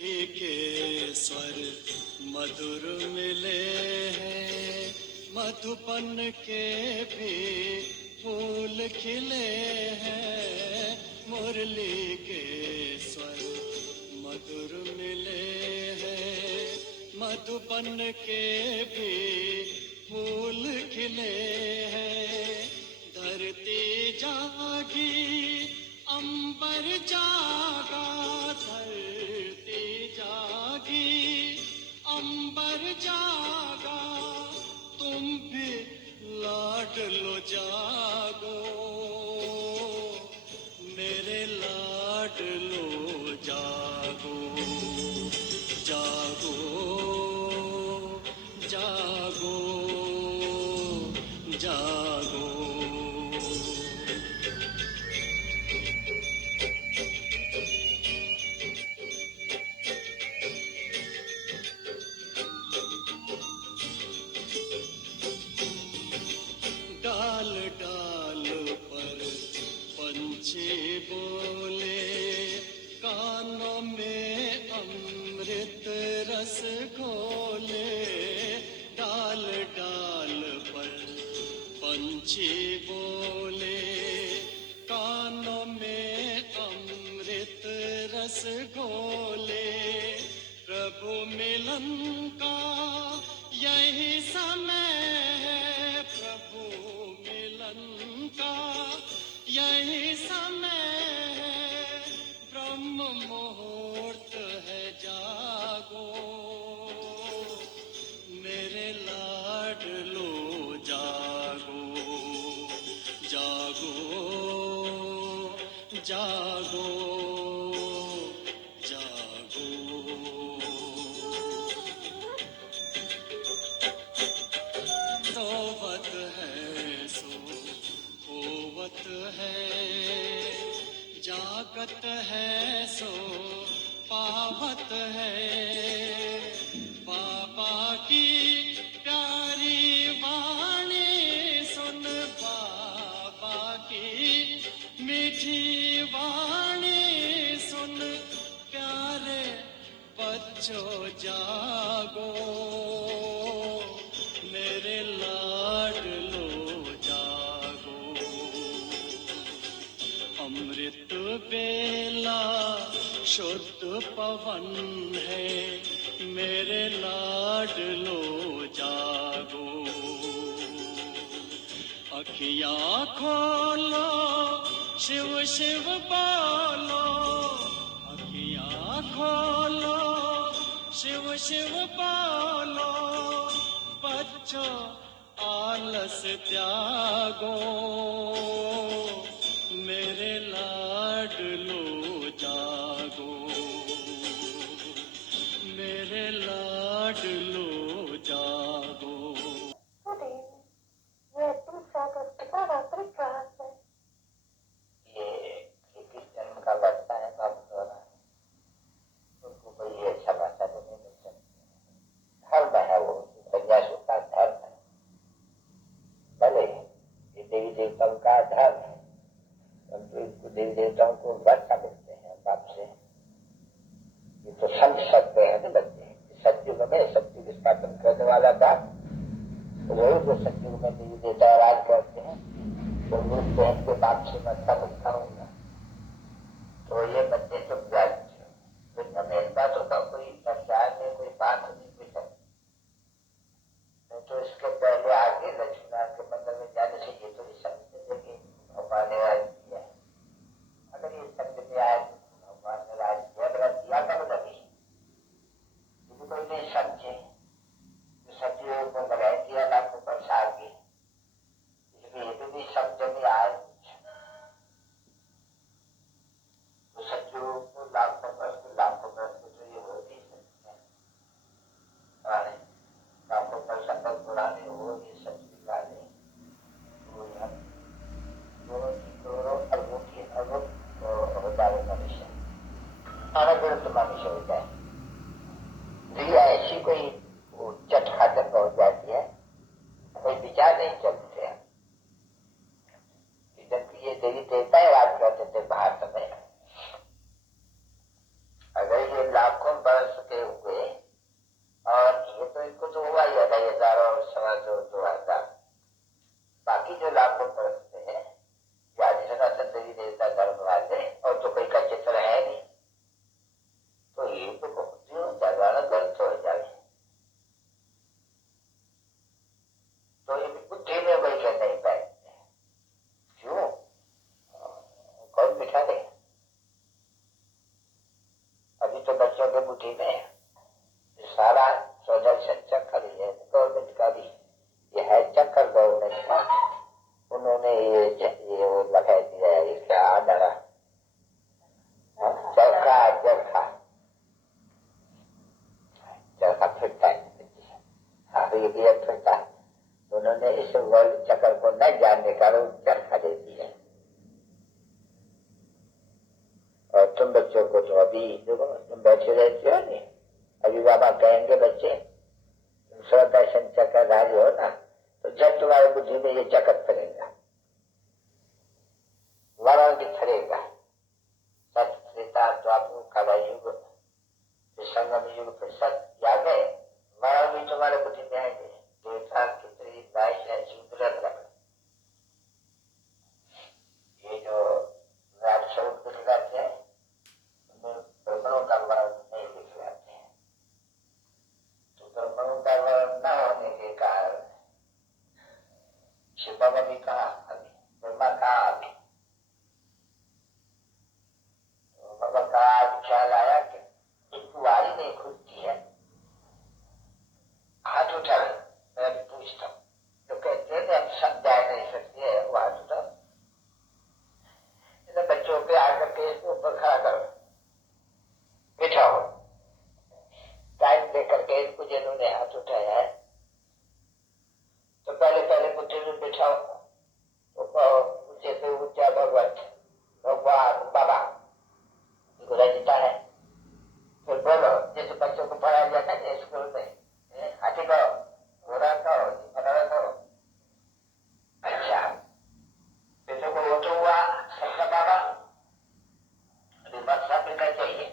के स्वर मधुर मिले हैं, मधुबन के भी फूल खिले हैं। मुरली के स्वर मधुर मिले हैं, मधुबन के भी फूल खिले हैं। धरती जागी अंबर जागा, धरती जागी अंबर जागा, तुम भी लाडलो जागो, मेरे लाडलो जागो। जागो जागो जागो। डाल डाल पर पंछी बोले, कानों में अमृत रस घोले। डाल डाल पर पंछी बोले, कानों में अमृत रस घोले। प्रभु मिलन का यही समय है, प्रभु मिलन का यही समय है। ब्रह्म मुहूर्त है, जागो मेरे लाडलो जागो। जागो जागो जागो। सोवत है सो होवत है, जागत है सो पावत है। बाबा की प्यारी वाणी सुन, बाबा की मीठी वाणी सुन। प्यारे बच्चों जागो, मेरे लाडलो जागो। अमृत बेला शुद्ध पवन है, मेरे लाडलो जागो। अखियाँ खोलो शिव शिव बोलो, अखियाँ खोलो शिव शिव बोलो। बच्चों आलस त्यागो, मेरे लाडलो जागो, मेरे लाडलो जागो। ये दूसरा पुस्तका रात्रि प्रयास है। ये किस जन्म का लगता है तो आप हो रहा है, उनको कोई अच्छा भाषा तो नहीं मिल सकती। धर्म है वो, सन्यासी का धर्म है। भले ये देवी देवताओं का धर्म है, परंतु इसको देवी देवताओं को व्रत समझते हैं बाप से। ये तो संत सत्य है ना बच्चे, सत्युग में सत्युग स्थापन करने वाला बाप वही जो सत्युग में देवी देवता राज करते हैं, तो रूप के बाप से मत्था मुक्ता होगा। तो ये बच्चे तो व्याज इन बातों का कोई संचार नहीं, कोई बात नहीं, कोई सब नहीं। तो इसके पहले आगे लक्ष्मण के मंदिर में जाने से ये तो समझते थे कि भगवान ने राज किया। अगर ये समझ में आए भगवान ने राज किया, अगर दिया का मतलब यदि कोई नहीं समझे तो सत्योग को लगाए दिया ना को प्रसाद की, इसलिए ये भी समझ में आए तो सत्योग बच्चों की बुद्धि में सारा सोशल चक्कर है, गवर्नमेंट का भी ये है चक्कर गवर्नमेंट का। उन्होंने ये लगा दिया है, क्या डरा चरखा चरखा चरखा फिरता है, ये फिरता है। उन्होंने इस वर्ल्ड चक्कर को न जानने का चरखा दे दिया। और तुम बच्चों को तो अभी देखो, तुम बैठे रहते हो नहीं, अभी बाबा कहेंगे बच्चे तुम स्वदर्शन चक्रधारी हो ना, तो जब तुम्हारी बुद्धि में ये चक्कर फरेगा, वरण भी फरेगा, सत्ता द्वापर काला युग संगम युग फिर सत्य आ गए, वरण भी तुम्हारे बुद्धि में आएंगे। देवता कितनी दाइश शूद्र रख, ये जो राजस्व रहते हैं ब्राह्मणों का वर्ण नहीं लिख जाते हैं, तो ब्राह्मणों का वर्ण न होने के कारण शिव बाबा भी कहा, अभी ब्रह्मा कहा, अभी तो बाबा का ख्याल आया कि एक कुआरी नहीं खुदती है, हाथ उठा ले, मैं भी पूछता हूँ। तो कहते हैं हम समझा नहीं सकते है, वो हाथ उठा, बच्चों पे आकर के इसको ऊपर खड़ा करो, बिठाओ, टाइम देकर के इनको जिन्होंने हाथ उठाया है, तो पहले पहले बुद्धि में बिठाओ, तो ऊंचे से ऊंचा भगवत भगवान बाबा रजता है, फिर बोलो जैसे बच्चों को पढ़ाया जाता है स्कूल में, हाथी कहो, घोड़ा कहो, फटारा कहो। अच्छा फिर तो वो तो हुआ सबका बाबा, अभी वर्षा मिलना चाहिए,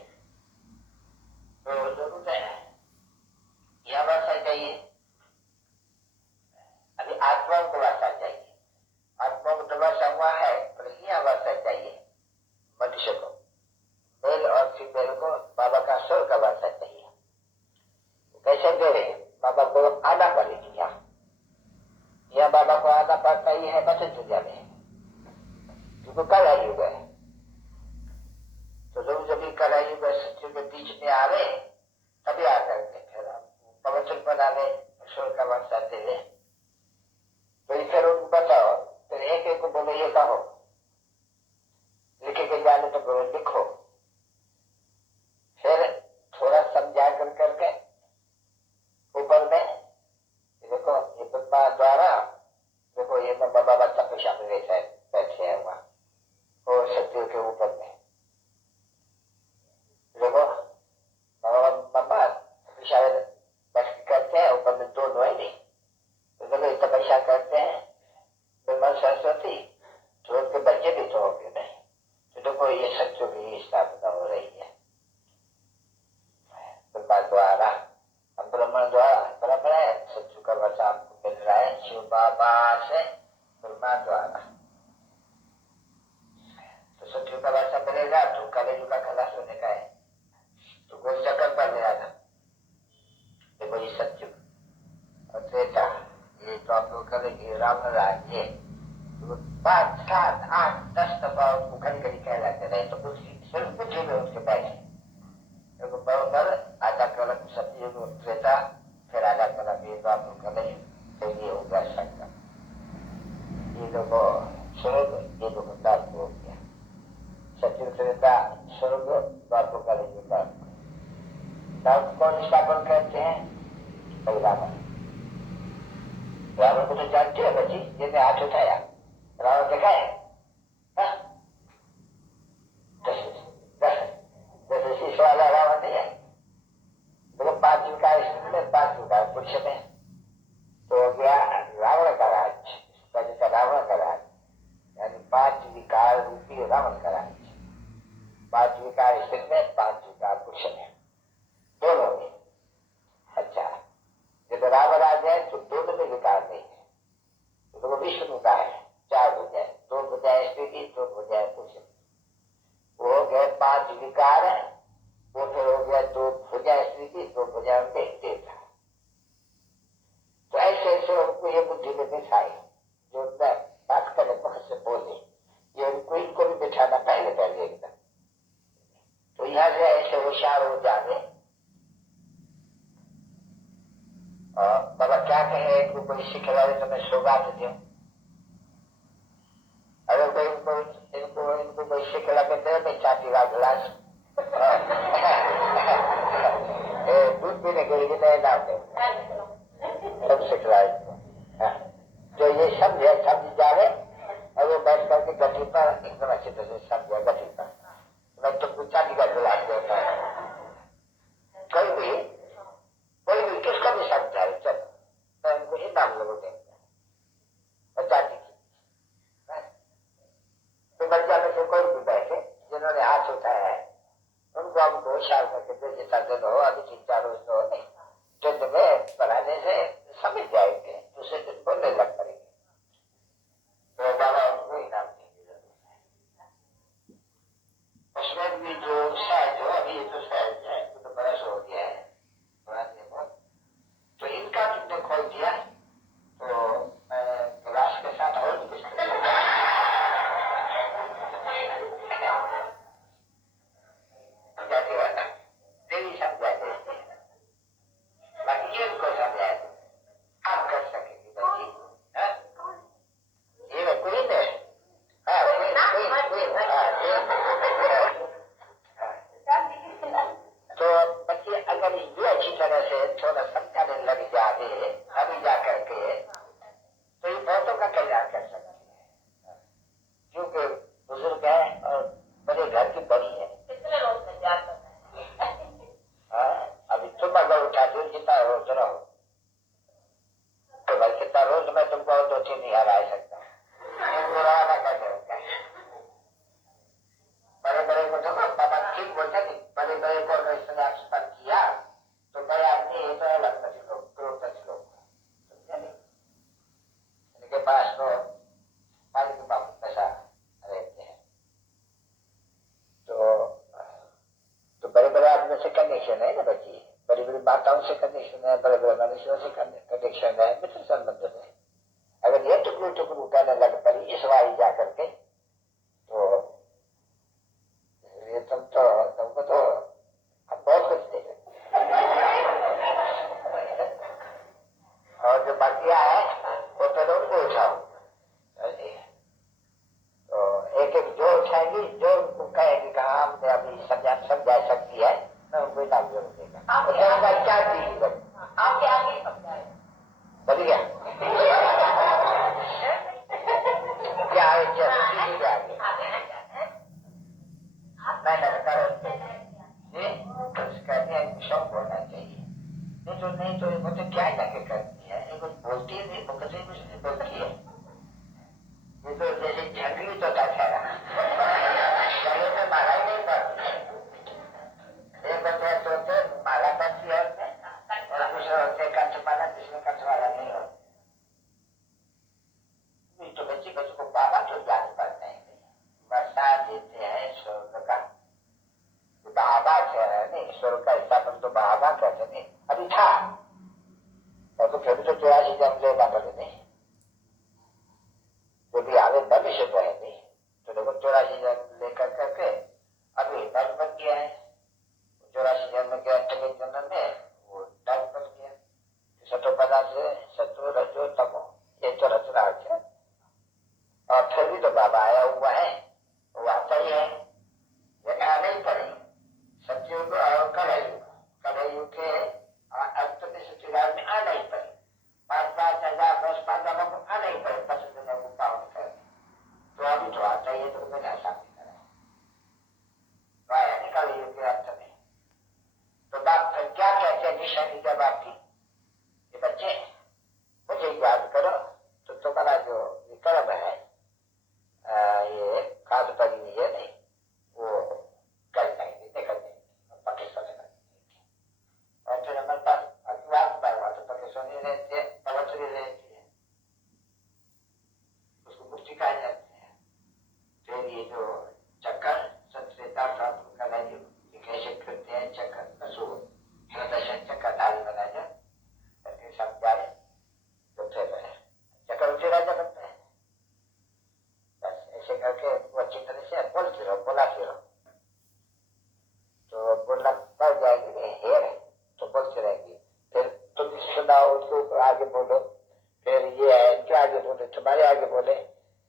तो जरूर है यह वर्षा चाहिए, अभी आत्माओं को वर्षा चाहिए, आत्माओं को तो वर्षा हुआ है, पर यह वर्षा चाहिए मनुष्य को, मेल और फीमेल को बाबा का स्वर का वर्षा चाहिए। कैसे दे रहे, बाबा को आना पड़ेगी, यहाँ बाबा को आना पड़ता ही है बचत दुनिया में, क्योंकि कल आयुग है, तो लोग जब कल आयुग सत्य के बीच में आ रहे तभी आ करके फिर पवित्र बना ले, स्वर का वर्षा दे ले। तो फिर उनको बताओ, फिर एक एक को बोलो ये कहो, लिखे के जाने तो बोलो लिखो, फिर थोड़ा समझा कर करके ऊपर में देखो, ये ब्रह्मा द्वारा देखो, ये बाबा तपस्या में बैठे हैं वहां और सत्य के ऊपर में, देखो बाबा तपस्या करते हैं, ऊपर में दोनों है नहीं, तो देखो तपस्या करते हैं ब्रह्मा सरस्वती, तो उनके बच्चे भी तो होंगे नहीं, तो देखो ये सत्य की स्थापना हो रही है ब्रह्मा द्वारा, ब्रह्मण द्वारा, ब्रह्मण है सत्य का वर्षा आपको मिल रहा है शिव बाबा से ब्रह्मा द्वारा, तो सत्य का वर्षा मिलेगा तो कलेजु का खलास होने का है, तो गोल चक्कर पर ले आना। देखो ये सत्य और त्रेता, ये तो आप लोग करेंगे रावण राज्य, तो 5, 7, 8, 10 दफा उसको घड़ी घड़ी कहलाते रहे, तो उसकी सिर्फ बुद्धि में उसके बैठे, देखो बराबर आधा कलक सत्य त्रेता, फिर आधा कलक ये तो आप लोग करें, तो ये होगा शंकर, ये देखो स्वर्ग, ये देखो नर्क हो गया, सत्य त्रेता स्वर्ग, द्वापर करेंगे नर्क। नर्क कौन स्थापन करते हैं, भाई रावण, रावण को तो जानते हो बच्ची, जिसने हाथ उठाया रावण देखा है, दस वाला रावण नहीं है, तो 5 विकार में 5 विकार पुरुष में, तो हो गया रावण का राज, इसका रावण का राज, यानी 5 विकार रूपी रावण का राज, 5 विकार स्थित में 5 विकार पुरुष में, दोनों में। अच्छा जब रावण राज है तो दोनों में विकार नहीं है, तो विष्णु का है, 4 भुजाएं, 2 भुजाएं स्त्री की, 2 भुजाएं पुरुष, वो हो गए 5 विकार, वो फिर हो गया 2 भुजा स्त्री की, 2 भुजा देवता। तो ऐसे ऐसे उनको ये बुद्धि में बिठाई, जो बात करे मुख से बोले, ये उनको इनको भी बिठाना पहले एकदम, तो यहाँ से ऐसे होशियार हो जाने और बाबा क्या कहे, इनको कोई सिखला दे तो मैं सौगात दूं। अगर कोई इनको कोई सिखला के दे मैं चाटी का गिलास दूध पीने के लिए नहीं डालते, सब सिखला जो ये समझ जावे और वो बैठ करके गठी पर एकदम अच्छी तरह से समझे गठी पर। मैं तुमको चाटी का गिलास देता हूँ, कोई भी किसका भी समझाए चलो, मैं उनको ही नाम लोगों देंगे चाटी की। तो बच्चा में से कोई भी बैठे जिन्होंने हाथ उठाया है उनको हमको शाल करके दे, जितना दिन हो अभी 3-4 रोज तो नहीं, जो तुम्हें पढ़ाने से समझ जाएंगे, दूसरे दिन बोलने लग पड़ेंगे, तो बाबा उनको इनाम देंगे। उसमें भी जो सहज हो, अभी ये तो सहज है, तो बरस हो गया है तो इनका तुमने खोल दिया तो मैं गिलास के साथ और कुछ देवी समझा देती है, बाकी ये उनको समझाए आप कर सकेंगे बच्ची। ये कोई नहीं, तो बच्चे अगर ये अच्छी तरह से थोड़ा समझाने लग जाते अभी जा करके तो ये बहुतों का कल्याण कर सकते हैं, क्योंकि बुजुर्ग है और बड़े घर की बड़ी है। अभी तुम अगर उठाते हो जितना रोज रहो तो भाई कितना रोज मैं तुमको 2-3 नहीं हरा सकता, बड़े बड़े को देखो बाबा ठीक बोलते नहीं, बड़े बड़े को अगर इसने आक्षेपण किया तो बड़े आदमी ये तो है लखपति लोग, करोड़पति लोग, समझे नहीं, इनके पास तो पानी के बाबू पैसा रहते हैं, तो बड़े बड़े आदमी से कनेक्शन है ना बच्ची, बड़ी बड़ी माताओं से कनेक्शन है, बड़े बड़े मनुष्यों से कनेक्शन है, मित्र संबंध से। अगर ये टुकड़ू कहने लग पड़ी इस वाई जा करके तो ये तुमको तो हम बहुत कुछ देंगे। और जो बकिया है वो तो उनको उठाओ, तो एक जो उठाएंगी जो उनको कहेगी कि हाँ हमने अभी समझा सकती है, मैं उनको इनाम जरूर देगा। तो क्या चीज आपके आगे समझाए बन गया क्या कहते हैं शौक होना चाहिए, नहीं तो वो तो क्या जाके करती है, ये कुछ बोलती है नहीं, वो कुछ नहीं बोलती है, ये तो जैसे झगड़ी तो था ठहरा गले में माला ही नहीं पड़ती, एक बच्चे सोचते माला पड़ती है और दूसरे होते कंठमाला, जिसमें कंठमाला नहीं होती, तो बच्चे को बाबा तो ज्ञान पड़ता है, वर्षा देते हैं स्वर्ग का बाबा नहीं, स्वर्ग का हिस्सा पर तो बाबा कहते नहीं, अभी था और तो फिर भी तो 84 जन्म लेना पड़े नहीं, जो भी आगे भविष्य तो है नहीं, तो देखो 84 जन्म लेकर करके अभी दर्द बन गया है, 84 जन्म के अंतिम जन्म में वो दर्द बन गया, सतोपदा से सतो रजो तमो ये तो रचना है, और फिर भी तो बाबा आया हुआ है, वो आता ही है, ये आना ही पड़ेगा। सतयुग और कलयुग के अंत में सचिवाल में आना ही पड़े, 5,000 वर्ष 5 को आना ही पड़े, 25 दिनों को पावन कर, तो अभी तो आता ही है, तो मैंने शांति करा तो आया नहीं कलयुग के अंत में। तो बात क्या कहते हैं निशानी जब आपकी ये बच्चे मुझे याद करो तो तुम्हारा जो कर्म है ये खास पड़ी हुई है नहीं, वो कर जाएंगे, निकल जाएंगे पक्के सोने लगेंगे, और फिर हमारे पास अज्ञात हुआ तो पक्के सोने रहते हैं, पवित्र रहती है, उसको मुक्ति कहा जाती है। फिर ये जो चक्कर सत्रेता प्राप्त करना जो कैसे करते हैं चक्कर पशु दर्शन चक्कर धारी बना जाए करके समझाए आगे बोलो, फिर ये है इनके आगे बोले, तुम्हारे आगे बोले,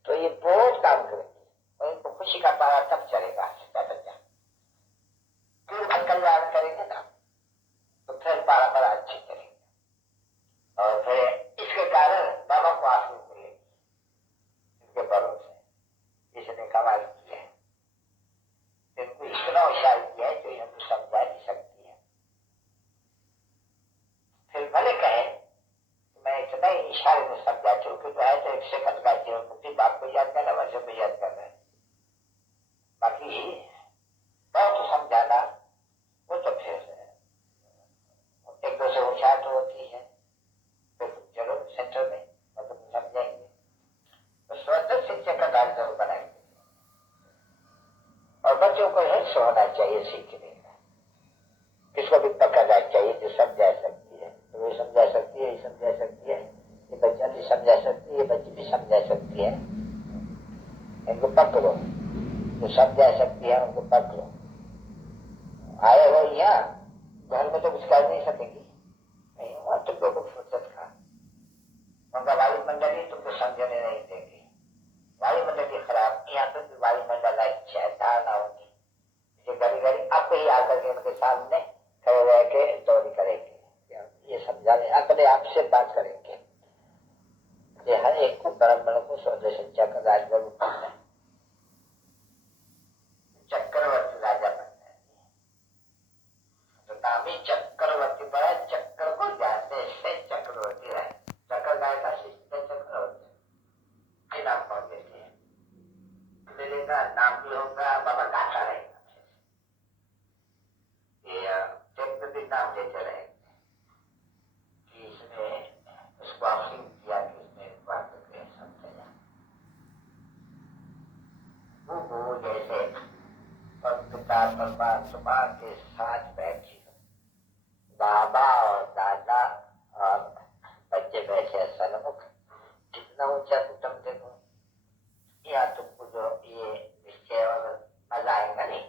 तो ये बहुत काम करेंगे और इनको खुशी का पारा तब चलेगा। फिर कल्याण करेंगे ना तो फिर पारा बड़ा अच्छी करेंगे और फिर इसके कारण बाबा को आशीष मिलेगी इनके भरोसे। इसने कमाल की है, इनको इतना होशियार किया है जो इनको समझा नहीं सकती है। फिर भले कहे मैं इतना ही इशारे में समझा चुकी, तो है तो एक सेकंड का जीवन मुक्ति बाप को याद करना, वैसे भी याद करना है, बाकी बहुत समझाना वो तो फिर एक दो से होशियार तो होती है। फिर चलो सेंटर में मतलब समझाएंगे तो स्वतः शिक्षक का दाल जरूर बनाएंगे और बच्चों को हिस्स होना चाहिए सीखने का। किसको भी पकड़ना चाहिए जो समझा सकती है, तो वो समझा सकती है, ये समझा सकती है, ये बच्चा भी समझा सकती है, ये बच्ची भी समझा सकती है, इनको पकड़ो। जो समझा सकती है उनको पकड़ो। आए हो यहाँ घर में तो कुछ कर नहीं सकेंगी, नहीं हुआ तुम लोगों को फुर्सत का उनका वायुमंडल ही तुमको समझने नहीं देगी। वायुमंडल ही खराब, यहाँ तो वायुमंडल अच्छा है, धारणा होगी। घड़ी घड़ी आपको ही आकर के उनके सामने खड़े रह के दौड़ी करेंगे, ये समझाने अपने आप से बात करेंगे। ये हर एक को ब्राह्मण को स्वतः शिक्षा का राजगुरु बनना है, चक्रवर्ती राजा बनना है। तो नामी चक्रवर्ती बड़ा, चक्कर को जानने से चक्रवर्ती है। चक्कर गाय का शिष्य चक्रवर्ती नाम पड़ देते हैं, मिलेगा नाम भी होगा, बाबा गाता रहेगा, भी नाम देते रहेंगे कि इसने उसको आशीष दिया कि इसने बात करके समझाया। वो जैसे पिता परमात्मा के साथ बैठी हो, बाबा और दादा और बच्चे बैठे सन्मुख, कितना ऊंचा कुटुंब देखो। यहाँ तुमको जो ये निश्चय और मजा आएगा नहीं,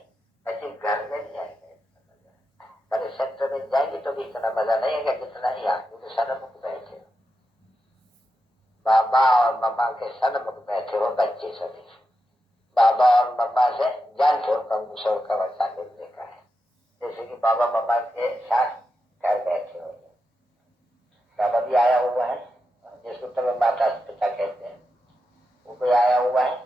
ऐसे घर में नहीं आएगा। अरे सेंटर में जाएंगे तो भी इतना मजा नहीं आएगा जितना ही आप तो सन्मुख बैठे हो, बाबा और मम्मा के सन्मुख बैठे हो बच्चे सभी। बाबा और मम्मा से जान छोड़कर मुसल का बच्चा मिलने का है, जैसे कि बाबा मम्मा के साथ घर बैठे हो। बाबा भी आया हुआ है, जिसको तब माता पिता कहते हैं, वो भी आया हुआ है।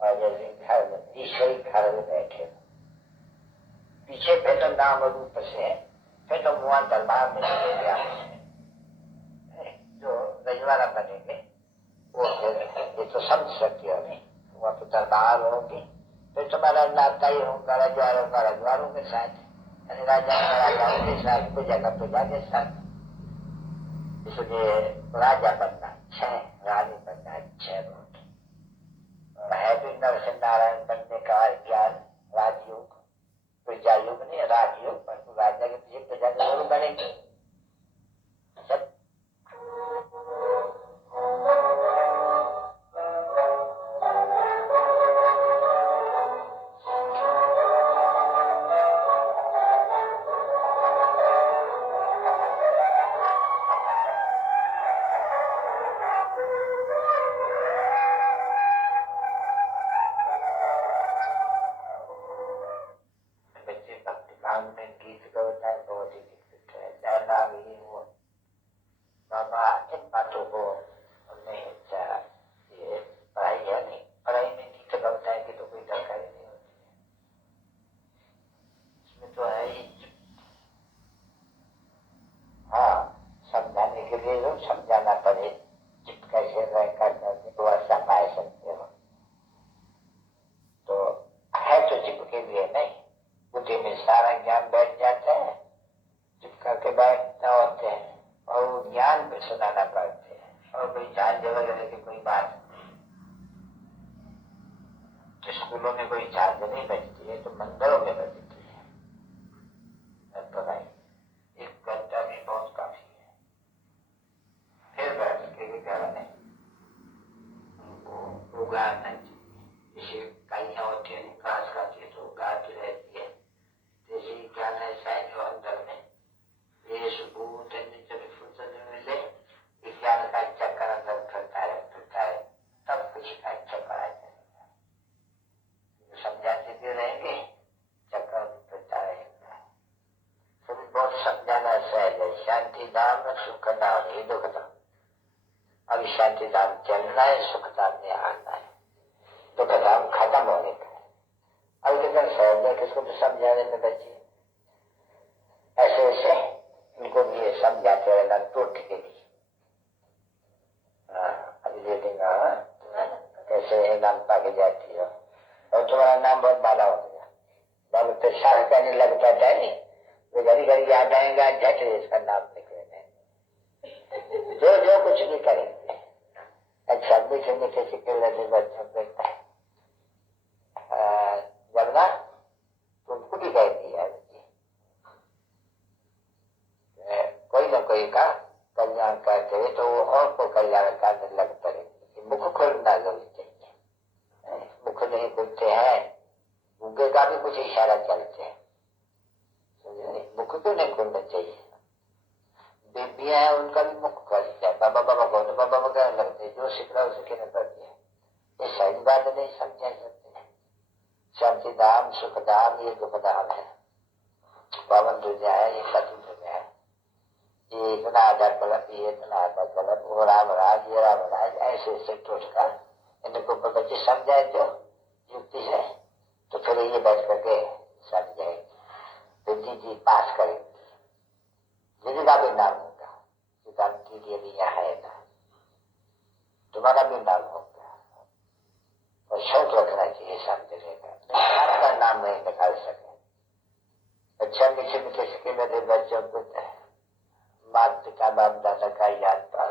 और जैसे घर में ईश्वरी घर में बैठे हो, पीछे फिर तो नाम रूप से फिर तो मुआ दरबार में चले जो रजवाड़ा बनेंगे वो फिर ये तो समझ सकती हो नहीं, वहाँ तो दरबार होगी, फिर तुम्हारा नाता ही होगा रजवाड़ों के साथ, यानी राजाओं के साथ, प्रजा के साथ। इसलिए राजा बनना अच्छा है, रानी बनना अच्छा है। है भी नरसिंह नारायण बनने का ज्ञान राजयोग, प्रजा युग नहीं राजयोग, परंतु राजा के पीछे प्रजा जरूर बनेगी। सब में गीत गवता है, बहुत ही दिक्कत है, जाना भी वो बाबा इन बातों को नहीं अच्छा, ये पढ़ाई है नहीं, पढ़ाई में गीत गवता है कि तो कोई दरकारी नहीं होती है, इसमें तो है ही। हाँ, समझाने के लिए जो समझाना पड़े, चिप कैसे रहकर तो ऐसा पाए सकते हो, तो है तो चिप के लिए नहीं, बुद्धि में सारा ज्ञान बैठ जाता है, चिपका के बैठना होते हैं और वो ज्ञान पे सुनाना पड़ते हैं। और कोई चार्ज वगैरह की कोई बात तो स्कूलों में कोई चार्ज नहीं बचती है, तो मंदिरों में बचती है पढ़ाई। 1 घंटा भी बहुत काफी है, फिर बैठ के घर में उनको उगाना चाहिए। जैसे काइयां होती है घास खाती है तो उगाती रहती है, जैसे ज्ञान ऐसा है जो अंदर में ये सुबूत जब फुर्सत मिले सहज शांति धाम सुख धाम ही दुख धाम। अब शांति धाम चलना है, सुख धाम में आना है, दुख धाम खत्म होने का है। अब कितना सहज है, किसको तो समझाने में बच्चे ऐसे ऐसे उनको भी ये समझाते रहना टूट के लिए। अभी दे देगा कैसे नाम पाके जाती हो और तुम्हारा नाम बहुत बाला हो गया, बाबू तो साल कहने लगता था नहीं, तो घड़ी घड़ी याद आएगा, झट इसका नाम निकलेगा। जो जो कुछ भी करेंगे अच्छा मीठे मीठे सिक्के लगे बच्चों पे जब ना तुमको भी कहती है कोई ना कोई का कल्याण करते हुए तो वो और को कल्याण करने लगता है। मुख खोलना जरूरी चाहिए, मुख नहीं खुलते हैं, मुंगे का भी कुछ इशारा चलते हैं, मुख क्यों नहीं खोलना चाहिए। बीबियां हैं उनका भी मुख खोलते हैं, बाबा बाबा को तो बाबा वगैरह लगते हैं, जो सीख रहा उसे कहना पड़ती है। ये सही बात नहीं समझा सकते हैं। शांति धाम सुख धाम ये दुख धाम है, पावन दुनिया है, ये सती दुनिया है। ये इतना आधार गलत, ये इतना आधार गलत, वो राम राज ये राम राज, ऐसे ऐसे टोटका इनको बच्चे समझाए जो युक्ति है तो फिर ये बैठ करके समझाएंगे, फिर जी पास करेंगे, जिनका भी नाम होगा किताब के लिए भी यहाँ है ना, तुम्हारा भी नाम होगा और शौक रखना चाहिए समझने का, आपका नाम नहीं निकाल सके। अच्छा मीठे मीठे सिक्के लगे बच्चों को मात पिता बाप दादा का याद पास